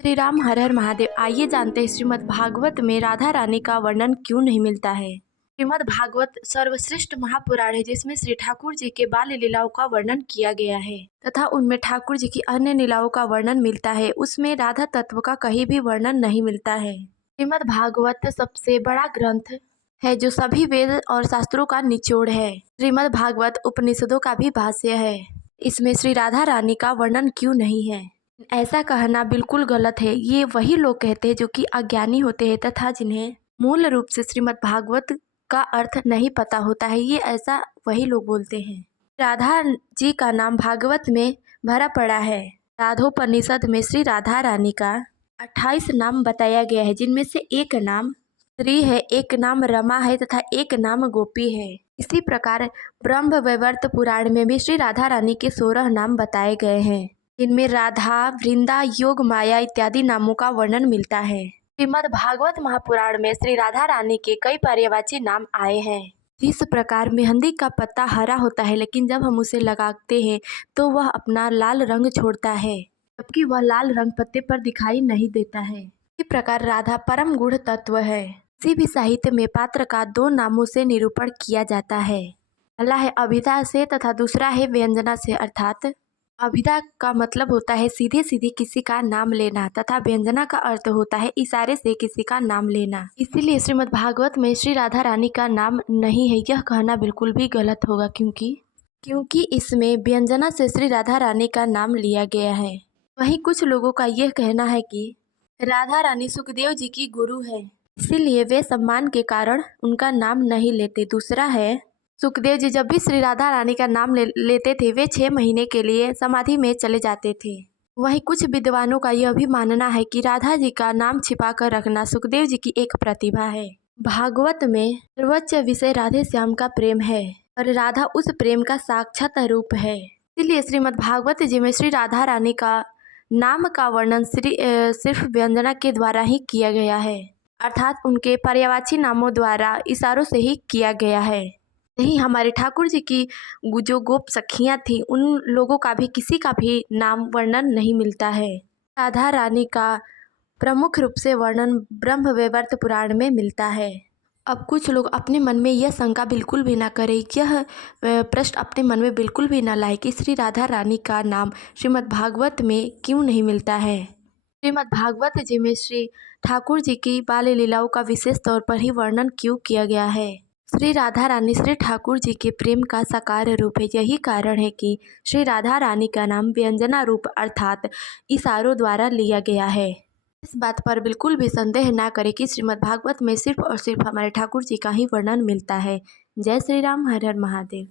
श्री राम हर हर महादेव। आइए जानते हैं श्रीमद् भागवत में राधा रानी का वर्णन क्यों नहीं मिलता है। श्रीमद् भागवत सर्वश्रेष्ठ महापुराण है जिसमें श्री ठाकुर जी के बाल लीलाओं का वर्णन किया गया है तथा उनमें ठाकुर जी की अन्य लीलाओं का वर्णन मिलता है। उसमें राधा तत्व का कहीं भी वर्णन नहीं मिलता है। श्रीमद् भागवत सबसे बड़ा ग्रंथ है जो सभी वेद और शास्त्रों का निचोड़ है। श्रीमद् भागवत उपनिषदों का भी भाष्य है। इसमें श्री राधा रानी का वर्णन क्यों नहीं है, ऐसा कहना बिल्कुल गलत है। ये वही लोग कहते हैं जो कि अज्ञानी होते हैं तथा जिन्हें मूल रूप से श्रीमद् भागवत का अर्थ नहीं पता होता है। ये ऐसा वही लोग बोलते हैं। राधा जी का नाम भागवत में भरा पड़ा है। राधोपनिषद में श्री राधा रानी का 28 नाम बताया गया है, जिनमें से एक नाम श्री है, एक नाम रमा है तथा एक नाम गोपी है। इसी प्रकार ब्रह्म वैवर्त पुराण में भी श्री राधा रानी के 16 नाम बताए गए हैं। इनमें राधा, वृंदा, योग माया इत्यादि नामों का वर्णन मिलता है। श्रीमद् भागवत महापुराण में श्री राधा रानी के कई पर्यायवाची नाम आए हैं। जिस प्रकार मेहंदी का पत्ता हरा होता है लेकिन जब हम उसे लगाते हैं तो वह अपना लाल रंग छोड़ता है, जबकि वह लाल रंग पत्ते पर दिखाई नहीं देता है। इसी प्रकार राधा परम गूढ़ तत्व है। किसी भी साहित्य में पात्र का 2 नामों से निरूपण किया जाता है। पहला है अभिधा से तथा दूसरा है व्यंजना से। अर्थात अभिधा का मतलब होता है सीधे सीधे किसी का नाम लेना तथा व्यंजना का अर्थ होता है इशारे से किसी का नाम लेना। इसीलिए श्रीमद् भागवत में श्री राधा रानी का नाम नहीं है, यह कहना बिल्कुल भी गलत होगा, क्योंकि इसमें व्यंजना से श्री राधा रानी का नाम लिया गया है। वहीं कुछ लोगों का यह कहना है कि राधा रानी सुखदेव जी की गुरु है, इसीलिए वे सम्मान के कारण उनका नाम नहीं लेते। दूसरा है, सुखदेव जी जब भी श्री राधा रानी का नाम लेते थे वे 6 महीने के लिए समाधि में चले जाते थे। वहीं कुछ विद्वानों का यह भी मानना है कि राधा जी का नाम छिपा कर रखना सुखदेव जी की एक प्रतिभा है। भागवत में सर्वोच्च विषय राधे श्याम का प्रेम है और राधा उस प्रेम का साक्षात रूप है। इसलिए श्रीमद् भागवत जी में श्री राधा रानी का नाम का वर्णन सिर्फ व्यंजना के द्वारा ही किया गया है, अर्थात उनके पर्यायवाची नामों द्वारा इशारों से ही किया गया है। नहीं, हमारे ठाकुर जी की जो गोप सखियाँ थी उन लोगों का भी किसी का भी नाम वर्णन नहीं मिलता है। राधा रानी का प्रमुख रूप से वर्णन ब्रह्म वैवर्त पुराण में मिलता है। अब कुछ लोग अपने मन में यह शंका बिल्कुल भी ना करें, यह प्रश्न अपने मन में बिल्कुल भी ना लाए कि श्री राधा रानी का नाम श्रीमद् भागवत में क्यों नहीं मिलता है। श्रीमद् भागवत जी में श्री ठाकुर जी की बाल लीलाओं का विशेष तौर पर ही वर्णन क्यों किया गया है। श्री राधा रानी श्री ठाकुर जी के प्रेम का साकार रूप है। यही कारण है कि श्री राधा रानी का नाम व्यंजना रूप अर्थात इशारों द्वारा लिया गया है। इस बात पर बिल्कुल भी संदेह ना करें कि श्रीमद् भागवत में सिर्फ और सिर्फ हमारे ठाकुर जी का ही वर्णन मिलता है। जय श्री राम, हर हर महादेव।